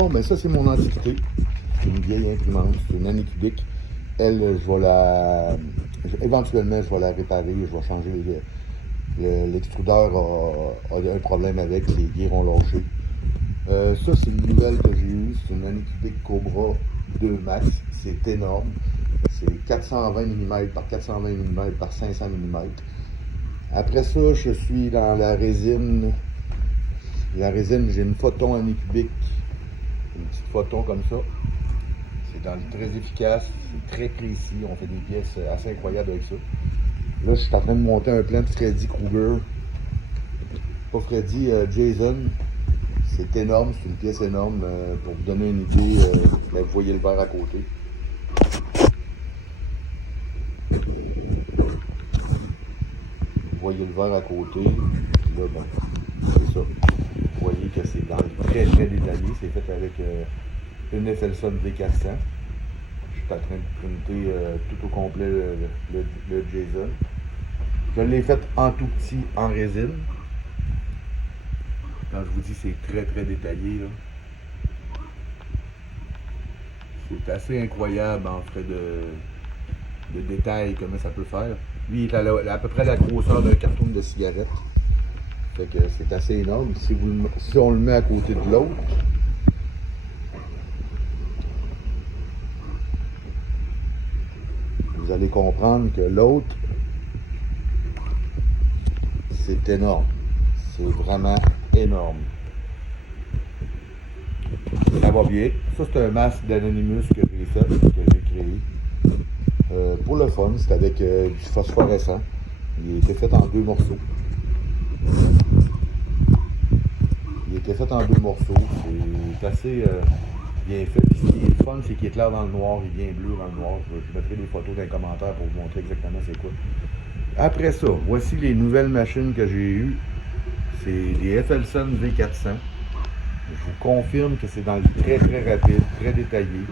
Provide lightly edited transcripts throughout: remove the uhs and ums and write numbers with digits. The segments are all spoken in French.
Bon, ben ça, c'est mon antiquité. C'est une vieille imprimante, c'est une année cubique. Elle, éventuellement, je vais la réparer, je vais changer l'extrudeur a un problème avec, les guirs ont lâché. Ça, c'est une nouvelle que j'ai eue, c'est une année cubique Cobra 2 Max, c'est énorme. C'est 420 mm par 420 mm par 500 mm. Après ça, je suis dans la résine. La résine, j'ai une photon année cubique, une petite photon comme ça. C'est très efficace, c'est très précis, on fait des pièces assez incroyables avec ça. Là, je suis en train de monter un plan de Freddy Krueger. Pas Freddy, Jason. C'est énorme, c'est une pièce énorme. Pour vous donner une idée, vous voyez le verre à côté. Vous voyez le verre à côté. Là, bon, c'est ça. Vous voyez que c'est très très détaillé. C'est fait avec une Effelson V400. Je suis en train de printer tout au complet le Jason. Je l'ai fait en tout petit en résine. Quand je vous dis c'est très très détaillé, c'est assez incroyable en fait de détails comment ça peut faire. Lui il est à peu près la grosseur d'un carton de cigarette. Fait que c'est assez énorme. Si on le met à côté de l'autre, vous allez comprendre que l'autre, c'est énorme. C'est vraiment énorme. Ça va bien. Ça, c'est un masque d'Anonymous que j'ai fait, que j'ai créé. Pour le fun, c'est avec du phosphorescent. Il a été fait en 2 morceaux. C'est assez bien fait. Puis ce qui est fun, c'est qu'il est clair dans le noir, il est bien bleu dans le noir. Je mettrai des photos dans les commentaires pour vous montrer exactement c'est quoi. Après ça, voici les nouvelles machines que j'ai eues. C'est des Effelson V400. Je vous confirme que c'est dans le très très rapide, très détaillé.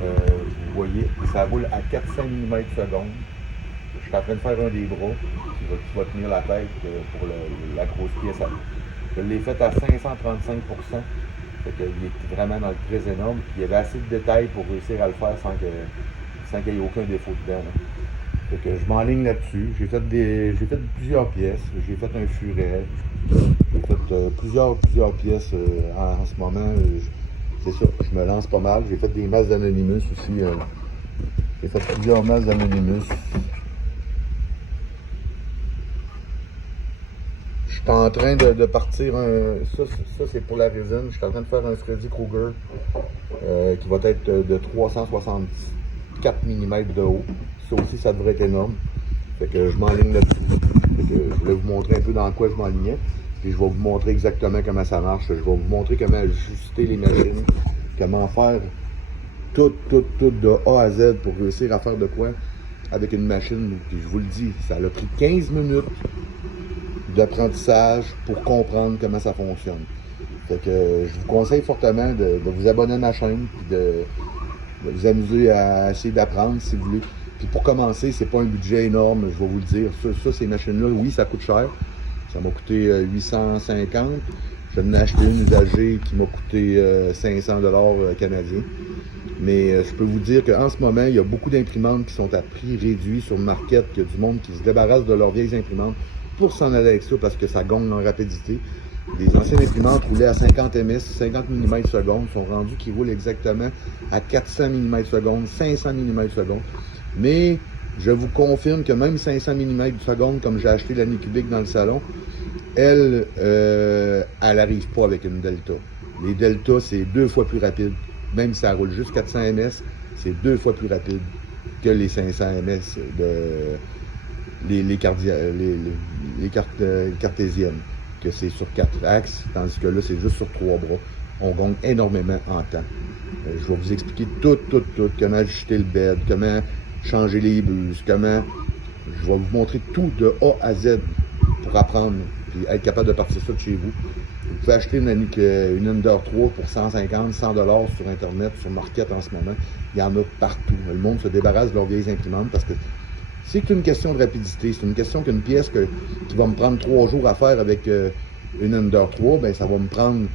Vous voyez, ça roule à 400 mm/s. Je suis en train de faire un des bras qui va tenir la tête pour la grosse pièce. Je l'ai fait à 535%. Fait qu'il est vraiment dans le très énorme. Il y avait assez de détails pour réussir à le faire sans qu'il y ait aucun défaut dedans. Fait que je m'enligne là-dessus. J'ai fait plusieurs pièces. J'ai fait un furet. J'ai fait plusieurs pièces en ce moment. C'est ça, je me lance pas mal. J'ai fait des masses d'Anonymous aussi. J'ai fait plusieurs masses d'Anonymous. Je suis en train de partir ça c'est pour la résine. Je suis en train de faire un Freddy Krueger qui va être de 364 mm de haut. Ça aussi, ça devrait être énorme. Fait que je m'enligne là-dessus. Je voulais vous montrer un peu dans quoi je m'enlignais. Puis je vais vous montrer exactement comment ça marche. Je vais vous montrer comment ajuster les machines. Comment faire tout de A à Z pour réussir à faire de quoi avec une machine. Puis je vous le dis, ça a pris 15 minutes d'apprentissage pour comprendre comment ça fonctionne. Fait que je vous conseille fortement de vous abonner à ma chaîne puis de vous amuser à essayer d'apprendre si vous voulez. Puis pour commencer, c'est pas un budget énorme, je vais vous le dire. Ça ces machines-là, oui, ça coûte cher. Ça m'a coûté 850. J'en ai acheté une usagée qui m'a coûté 500 $ canadiens. Mais je peux vous dire qu'en ce moment, il y a beaucoup d'imprimantes qui sont à prix réduit sur le market. Il y a du monde qui se débarrasse de leurs vieilles imprimantes pour s'en aller avec ça parce que ça gagne en rapidité. Les anciennes imprimantes roulaient à 50 ms, 50 mm/s, sont rendus qui roulent exactement à 400 mm/s, 500 mm/s. Mais je vous confirme que même 500 mm/s, comme j'ai acheté l'année cubique dans le salon, elle n'arrive pas avec une Delta. Les Delta, c'est 2 fois plus rapide. Même si ça roule juste 400 ms, c'est 2 fois plus rapide que les 500 ms les cartésiennes, que c'est sur 4 axes, tandis que là, c'est juste sur 3 bras. On gagne énormément en temps. Je vais vous expliquer tout, comment ajuster le bed, comment changer les buses, comment... Je vais vous montrer tout de A à Z pour apprendre et être capable de partir ça de chez vous. Vous pouvez acheter une Ender 3 pour 150, 100 $ sur Internet, sur Market en ce moment. Il y en a partout. Le monde se débarrasse de leurs vieilles imprimantes parce que c'est une question de rapidité. C'est une question qu'une pièce qui va me prendre 3 jours à faire avec une Ender 3, ben ça va me prendre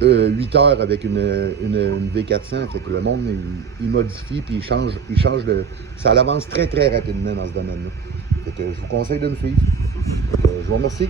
8 heures avec une V400. Fait que le monde, il modifie puis il change de. Ça avance très très rapidement dans ce domaine-là. Fait que je vous conseille de me suivre. Fait que je vous remercie.